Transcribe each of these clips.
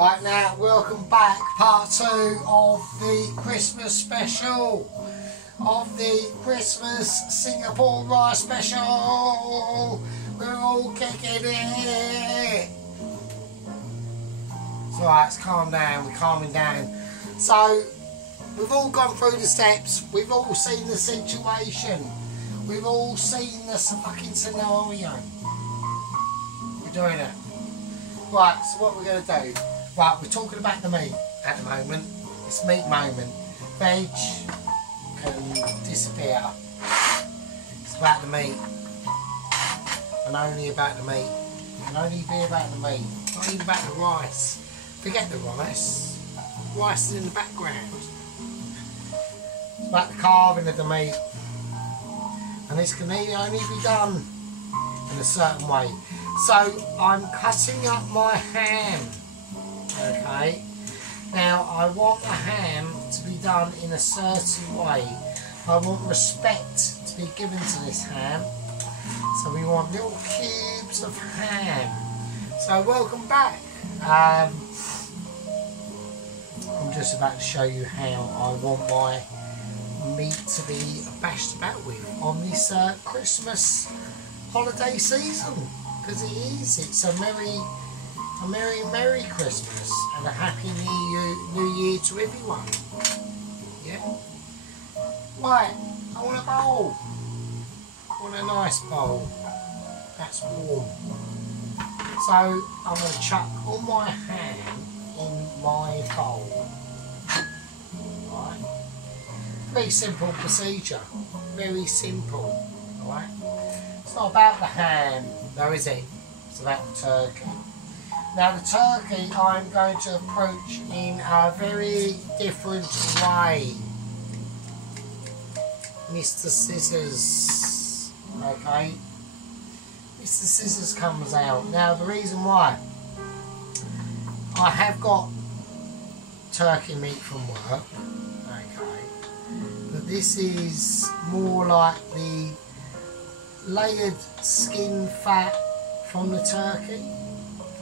Right now, welcome back, part 2 of the Christmas special, of the Christmas Singapore Rice special. We're all kicking it. It's alright, it's calm down, we're calming down. So, we've all gone through the steps, we've all seen the situation, we've all seen the fucking scenario. We're doing it. Right, so what we're going to do, right, we're talking about the meat at the moment. It's meat moment. Veg can disappear. It's about the meat. And only about the meat. It can only be about the meat. Not even about the rice. Forget the rice. Rice is in the background. It's about the carving of the meat. And this can only be done in a certain way. So I'm cutting up my ham, okay? Now I want the ham to be done in a certain way. I want respect to be given to this ham. So we want little cubes of ham. So welcome back. I'm just about to show you how I want my meat to be bashed about with on this Christmas holiday season. Because it is, it's a merry Christmas and a happy new year to everyone. Yeah? Right, I want a bowl. I want a nice bowl. That's warm. So I'm going to chuck all my ham in my bowl. Right? Very simple procedure. Very simple. Right? It's not about the ham, though, is it? It's about the turkey. Now the turkey I'm going to approach in a very different way. Mr. Scissors. Okay? Mr. Scissors comes out. Now the reason why, I have got turkey meat from work. Okay? But this is more like the layered skin fat from the turkey.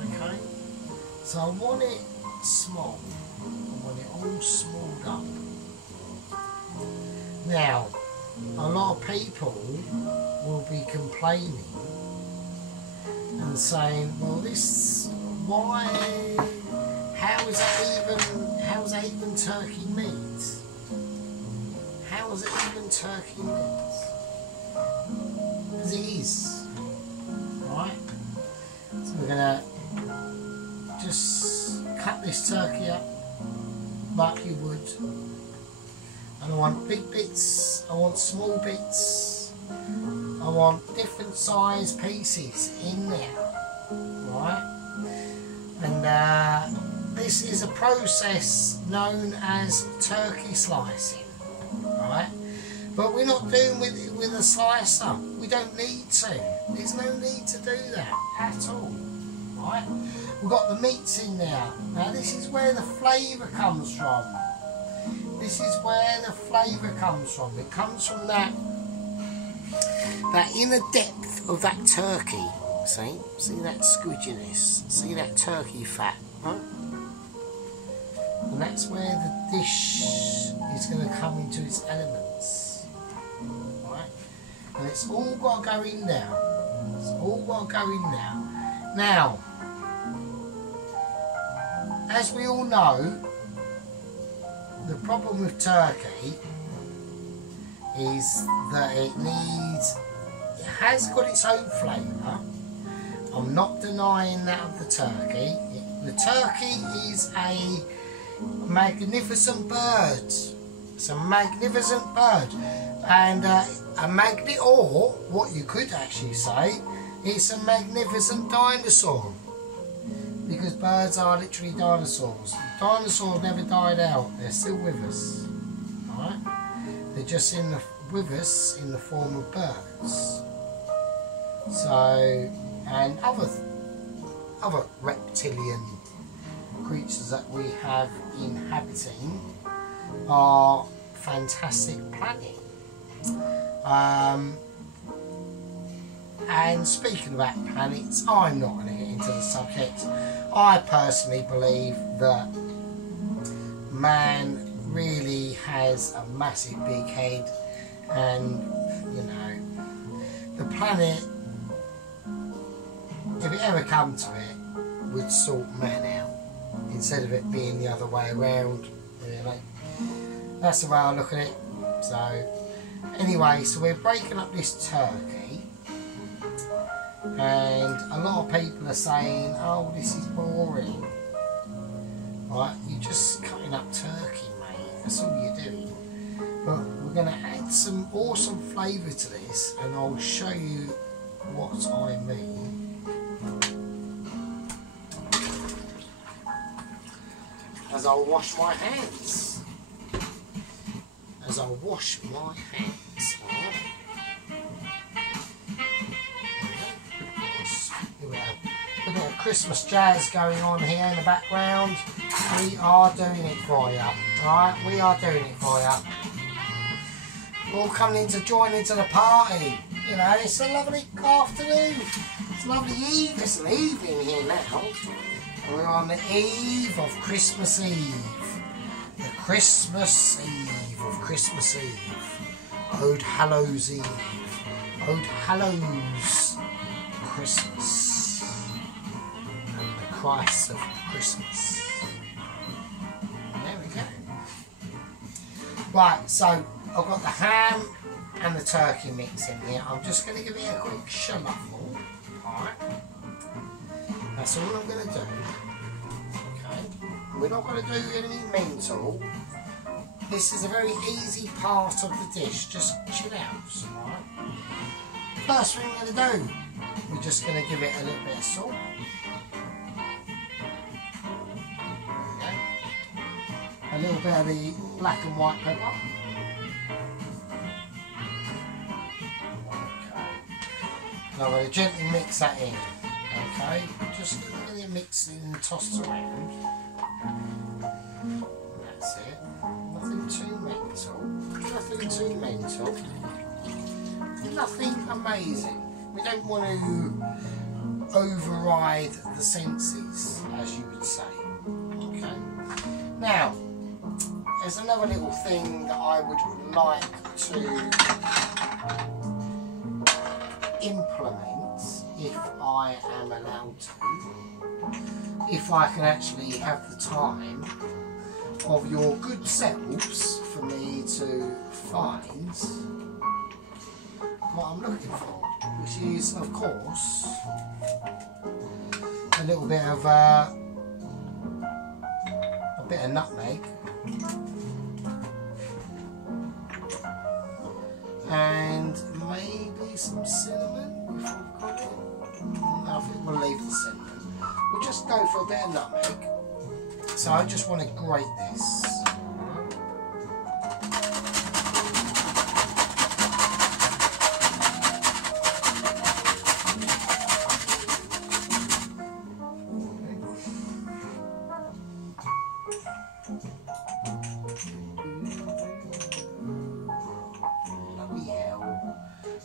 Okay, so I want it small. I want it all smalled up. Now, a lot of people will be complaining and saying, well, this, why, how is that even turkey meat? How is it even turkey meat? As it is, right? So we're gonna just cut this turkey up like you would. And I want big bits, I want small bits, I want different size pieces in there, right? And this is a process known as turkey slicing, right? But we're not doing it with a slicer. We don't need to. There's no need to do that at all. Right? We've got the meats in there. Now this is where the flavour comes from. This is where the flavour comes from. It comes from that inner depth of that turkey. See that squidginess. See that turkey fat. Right? And that's where the dish is going to come into its elements. And it's all got to go in now. It's all got to go in now. Now, as we all know, the problem with turkey is that it has got its own flavour. I'm not denying that of the turkey. The turkey is a magnificent bird. It's a magnificent bird. And or what you could actually say, it's a magnificent dinosaur, because birds are literally dinosaurs. Dinosaurs never died out; they're still with us. Alright, they're just with us in the form of birds. So, and other reptilian creatures that we have inhabiting our fantastic planet. And speaking about planets, I'm not going to get into the subject. I personally believe that man really has a massive big head, and you know, the planet, if it ever come to it, would sort man out instead of it being the other way around. Really, that's the way I look at it. So anyway, so we're breaking up this turkey, and a lot of people are saying, oh, this is boring. Right, you're just cutting up turkey, mate, that's all you're doing. But we're going to add some awesome flavour to this, and I'll show you what I mean as I wash my hands. As I wash my hands. A bit of Christmas jazz going on here in the background. We are doing it for you. Alright, we are doing it for you. All coming in to join into the party. You know, it's a lovely afternoon. It's a lovely eve. It's an evening here now. And we're on the eve of Christmas Eve. The Christmas Eve of Christmas Eve. Old Hallows Eve. Old Hallows Christmas. Price of Christmas. There we go. Right, so I've got the ham and the turkey mix in here. I'm just going to give it a quick shuffle. Alright. That's all I'm going to do. Okay. We're not going to do anything mental. This is a very easy part of the dish. Just chill out. Alright. First thing we're going to do, we're just going to give it a little bit of salt. A little bit of the black and white pepper. Okay. Now I'm going to gently mix that in. Okay, just really mix it and toss it around. That's it. Nothing too mental. Nothing too mental. Nothing amazing. We don't want to override the senses, as you would say. Okay. Now, there's another little thing that I would like to implement, if I am allowed to, if I can actually have the time of your good selves for me to find what I'm looking for, which is, of course, a little bit of nutmeg. And maybe some cinnamon if I've got it. No, I think we'll leave the cinnamon. We'll just go for a bit of nutmeg. So I just want to grate this.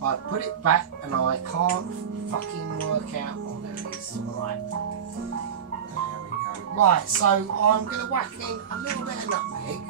I put it back and I can't fucking work out what there is. Right. There we go. Right, so I'm going to whack in a little bit of nutmeg.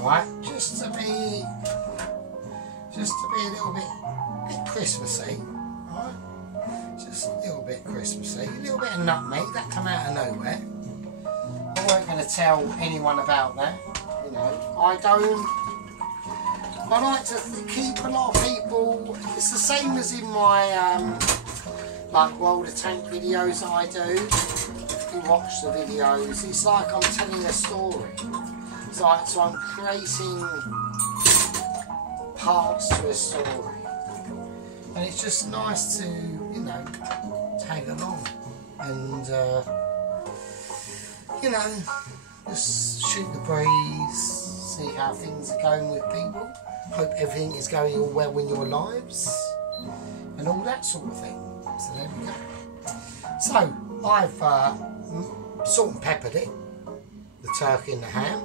Right, just to be a little bit Christmassy. Right? Just a little bit Christmassy. A little bit of nutmeg, that come out of nowhere. I weren't going to tell anyone about that. You know, I like to keep a lot of people. It's the same as in my like World of Tank videos that I do. If you watch the videos, it's like I'm telling a story. It's like, so I'm creating parts to a story, and it's just nice to, you know, tag along and you know, just shoot the breeze, see how things are going with people. Hope everything is going all well in your lives and all that sort of thing. So there we go. So I've salt and peppered it, the turkey and the ham.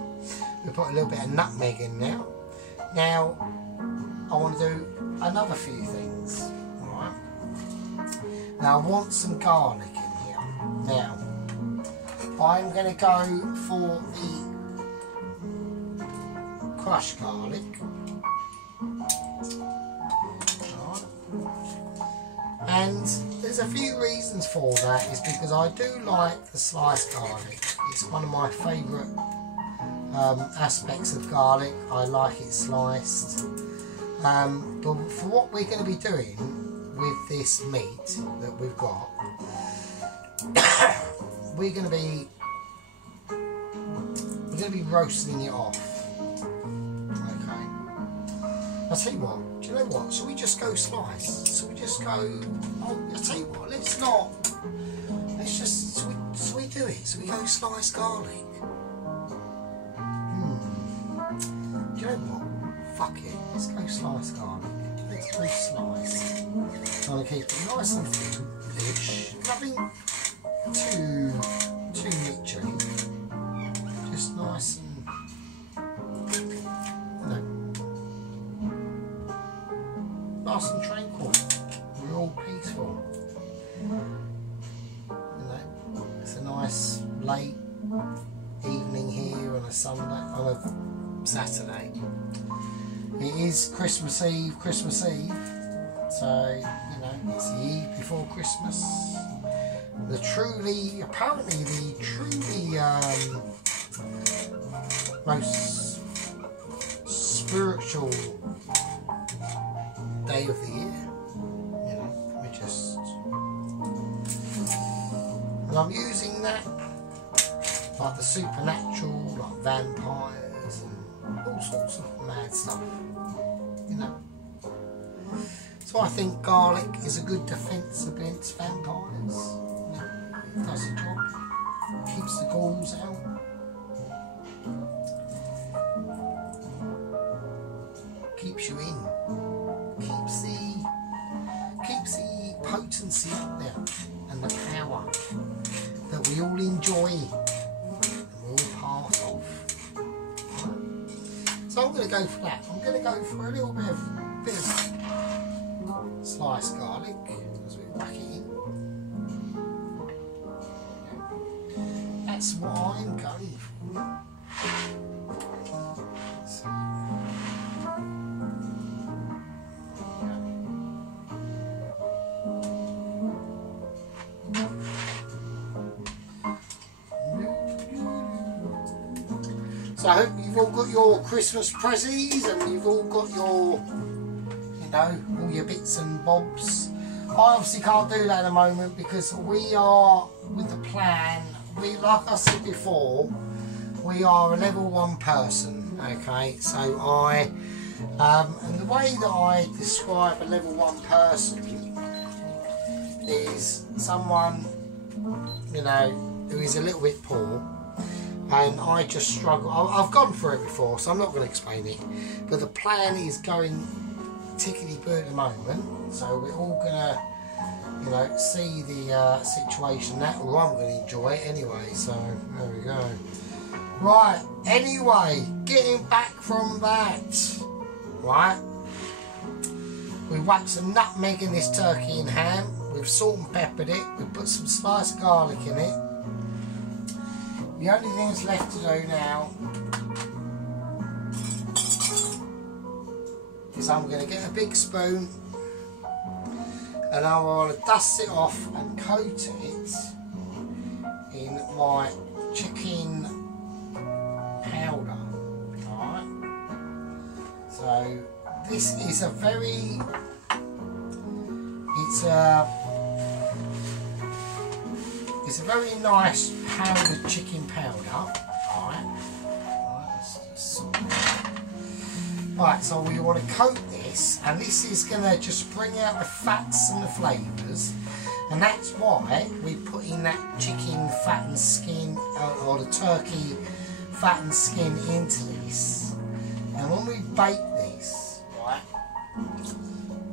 We put a little bit of nutmeg in now. Now I want to do another few things. Alright. Now I want some garlic in here. Now, I'm going to go for the crushed garlic. Right. And there's a few reasons for that. Is because I do like the sliced garlic. It's one of my favourite aspects of garlic. I like it sliced. But for what we're going to be doing with this meat that we've got, we're going to be roasting it off. Okay. I'll tell you what. Do you know what? Shall we just go slice? Shall we just go? Oh, I'll tell you what. Let's not. Let's just. Shall we do it? Shall we go slice garlic? Do you know what? Fuck it. Let's go slice garlic. Let's go slice. I'm gonna keep it nice and thin-ish. Nothing too mitchy. Just nice and, nice and tranquil. We're all peaceful. It's a nice late evening here on a Saturday. It is Christmas Eve, so it's the eve before Christmas. Apparently the truly most spiritual day of the year. And I'm using that, like the supernatural, like vampires and all sorts of mad stuff, So I think garlic is a good defence against vampires. It does the job, keeps the ghouls out. Keeps you in, keeps the potency up there, and the power that we all enjoy, and we're all part of. So I'm going to go for that. I'm going to go for a little bit of sliced garlic as we whack it in. That's what I'm going for. So I hope you've all got your Christmas prezzies and you've all got your, all your bits and bobs. I obviously can't do that at the moment because we are with the plan. Like I said before, we are a level 1 person. Okay, so and the way that I describe a level 1 person is someone, who is a little bit poor. And I just struggle. I've gone through it before, so I'm not going to explain it. But the plan is going tickety-boo at the moment. So we're all going to, see the situation that, or I'm going to enjoy it anyway. So there we go. Right. Anyway, getting back from that. Right. We whacked some nutmeg in this turkey and ham. We've salt and peppered it. We've put some sliced garlic in it. The only thing that's left to do now is I'm going to get a big spoon and I want to dust it off and coat it in my chicken powder. Alright, so this is a very, it's a very nice powdered chicken powder. Right, so we want to coat this, and this is going to just bring out the fats and the flavours, and that's why we put in that chicken fat and skin, or the turkey fat and skin into this. And when we bake this, right,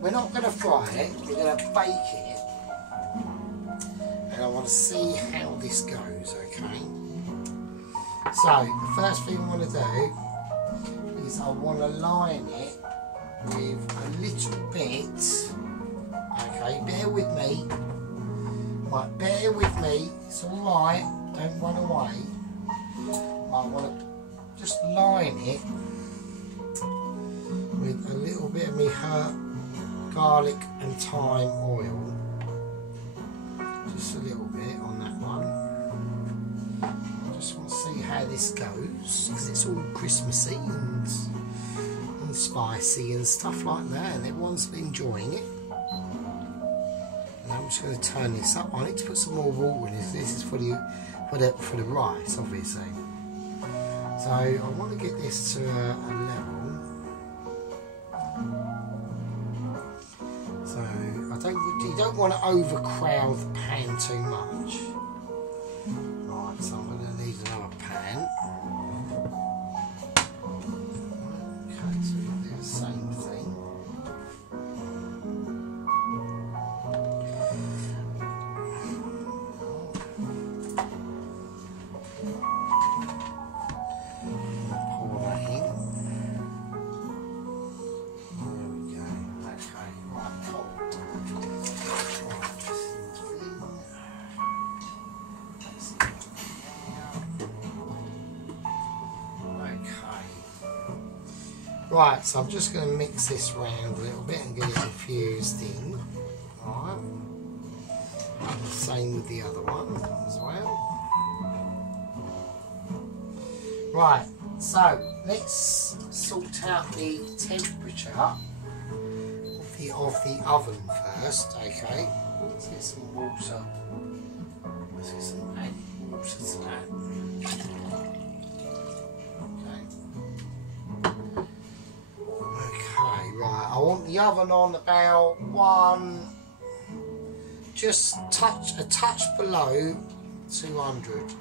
we're not going to fry it, we're going to bake it. And I want to see how this goes, okay? So, the first thing I want to do is I want to line it with a little bit, okay, bear with me, Right, bear with me, it's alright, don't run away. I want to just line it with a little bit of me garlic and thyme oil. Just a little bit on that one. I just want to see how this goes, because it's all Christmassy and spicy and stuff like that, and everyone's enjoying it. And I'm just going to turn this up. I need to put some more water in this. This is for the rice, obviously. So I want to get this to a level. So you don't want to overcrowd the pan too much. Right, so I'm going to need another pan. Okay, so we'll do the same thing. Pour that in. There we go. Okay, right, cool. Right, so I'm just going to mix this round a little bit and get it infused in. Alright. And the same with the other one as well. Right, so let's sort out the temperature of the oven first, okay? Let's get some water. Let's get some added water to that. Right, I want the oven on about just a touch below 200,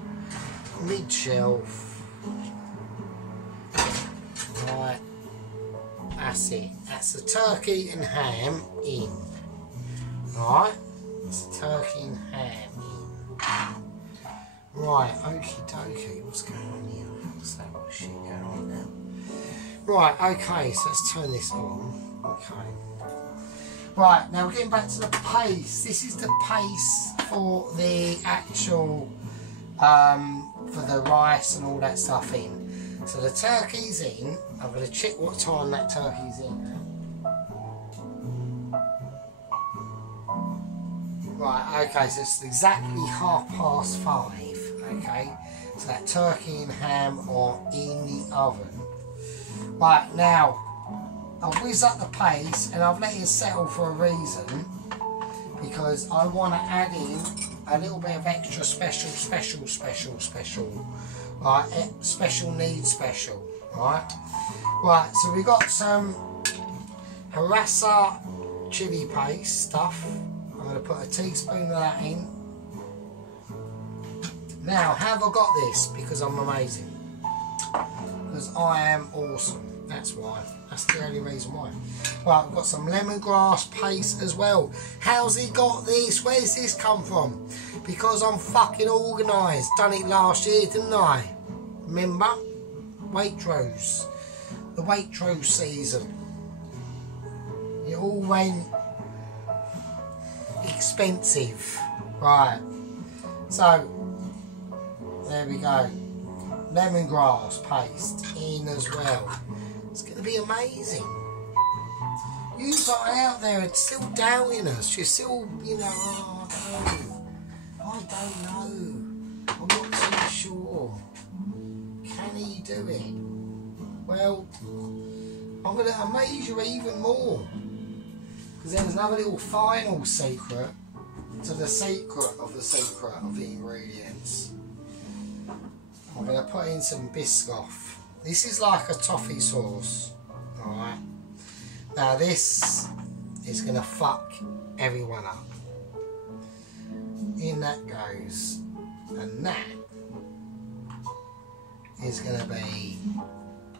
mid shelf. Right, that's it. That's the turkey and ham in. Right, it's the turkey and ham in. Right, okie dokie. What's going on here? What's that shit going on now? Right, okay, so let's turn this on. Okay. Right, now we're getting back to the paste. This is the paste for the actual, for the rice and all that stuff in. So the turkey's in. I'm going to check what time that turkey's in. Right, okay, so it's exactly 5:30. Okay, so that turkey and ham are in the oven. Right, now I've whizzed up the paste and I've let it settle for a reason, because I want to add in a little bit of extra special, right, special needs special, right. Right, so we've got some harissa chili paste stuff. I'm going to put a teaspoon of that in. Now, how have I got this? Because I'm amazing. Because I am awesome. That's why. That's the only reason why. Right, I've got some lemongrass paste as well. How's he got this? Where's this come from? Because I'm fucking organised. Done it last year, didn't I? Remember? Waitrose. The Waitrose season. It all went expensive. Right. So, there we go. Lemongrass paste in as well. It's going to be amazing. You lot out there are still doubting us. You're still, you know, oh, I don't know. I'm not too sure. Can he do it? Well, I'm going to amaze you even more. Because there's another little final secret to the secret of the ingredients. I'm going to put in some Biscoff. This is like a toffee sauce, alright? Now this is going to fuck everyone up. In that goes, and that is going to be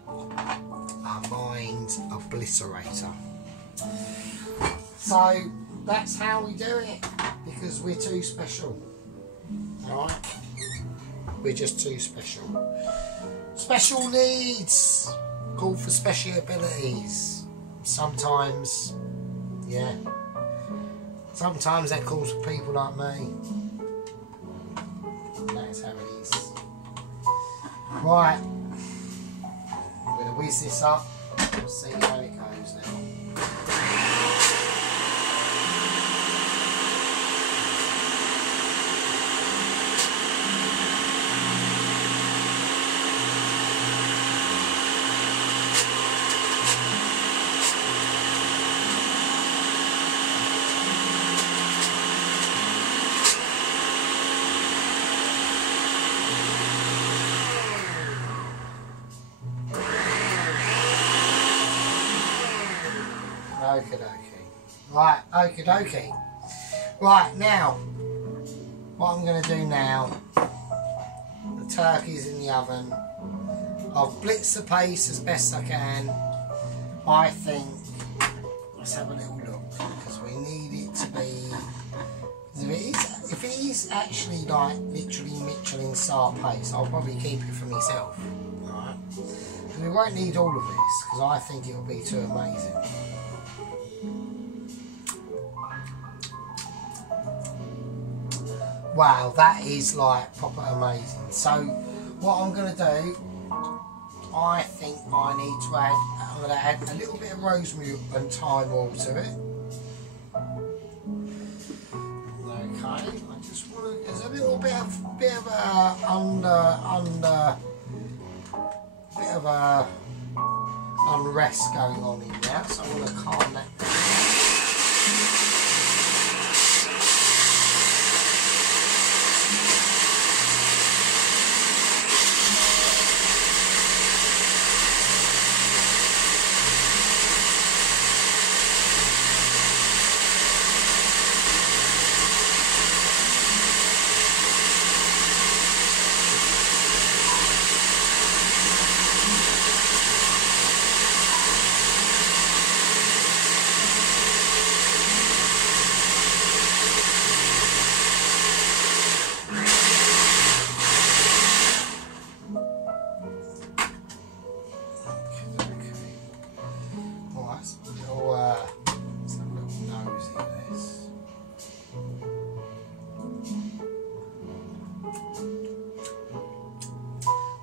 a mind obliterator. So that's how we do it, because we're too special, alright? We're just too special. Special needs call for special abilities. Sometimes, yeah. Sometimes that calls for people like me. That's how it is. Right, I'm going to whiz this up. See how it goes now. Okie dokie. Right, okie dokie. Right, now, what I'm going to do now, the turkey's in the oven. I've blitzed the paste as best I can. I think, let's have a little look, because we need it to be, if it is actually like literally Michelin star paste, I'll probably keep it for myself. Right? We won't need all of this, because I think it will be too amazing. Wow, that is like proper amazing. So what I'm going to do, I think I'm going to add a little bit of rosemary and thyme oil to it. Okay, I just want to, there's a little bit of unrest going on in there, so I'm going to calm that down.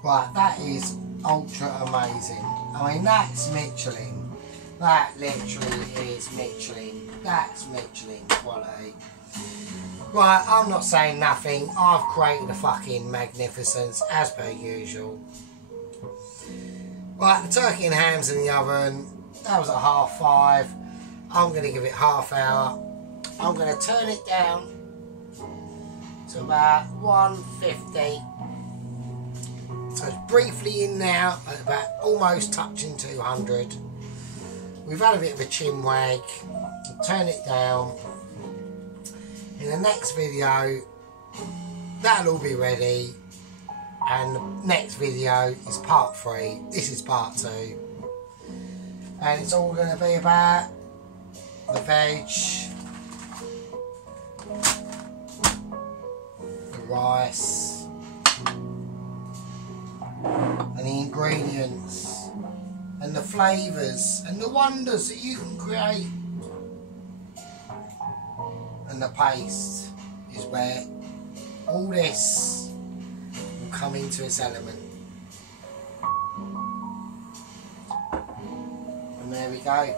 Right, that is ultra amazing. I mean, that's Michelin. That literally is Michelin. That's Michelin quality. Right, I'm not saying nothing. I've created a fucking magnificence, as per usual. Right, the turkey and ham's in the oven. That was at 5:30. I'm going to give it half hour. I'm going to turn it down to about 150. So it's briefly in now at about almost touching 200. We've had a bit of a chin wag. We'll turn it down. In the next video, that'll all be ready. And the next video is part 3. This is part 2. And it's all going to be about the veg, the rice, and the ingredients, and the flavours, and the wonders that you can create. And the paste is where all this will come into its element. And there we go.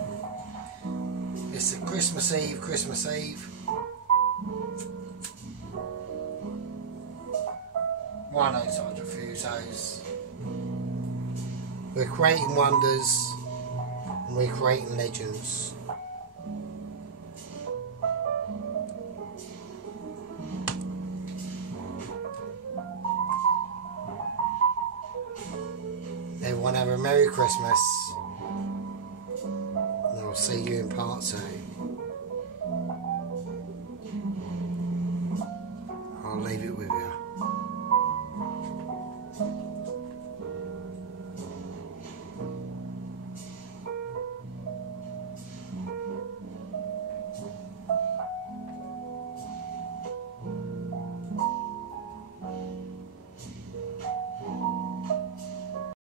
It's a Christmas Eve, Christmas Eve. Why not Sargent Furytoes? We're creating wonders and we're creating legends. Everyone have a Merry Christmas. And I'll see you in part 2.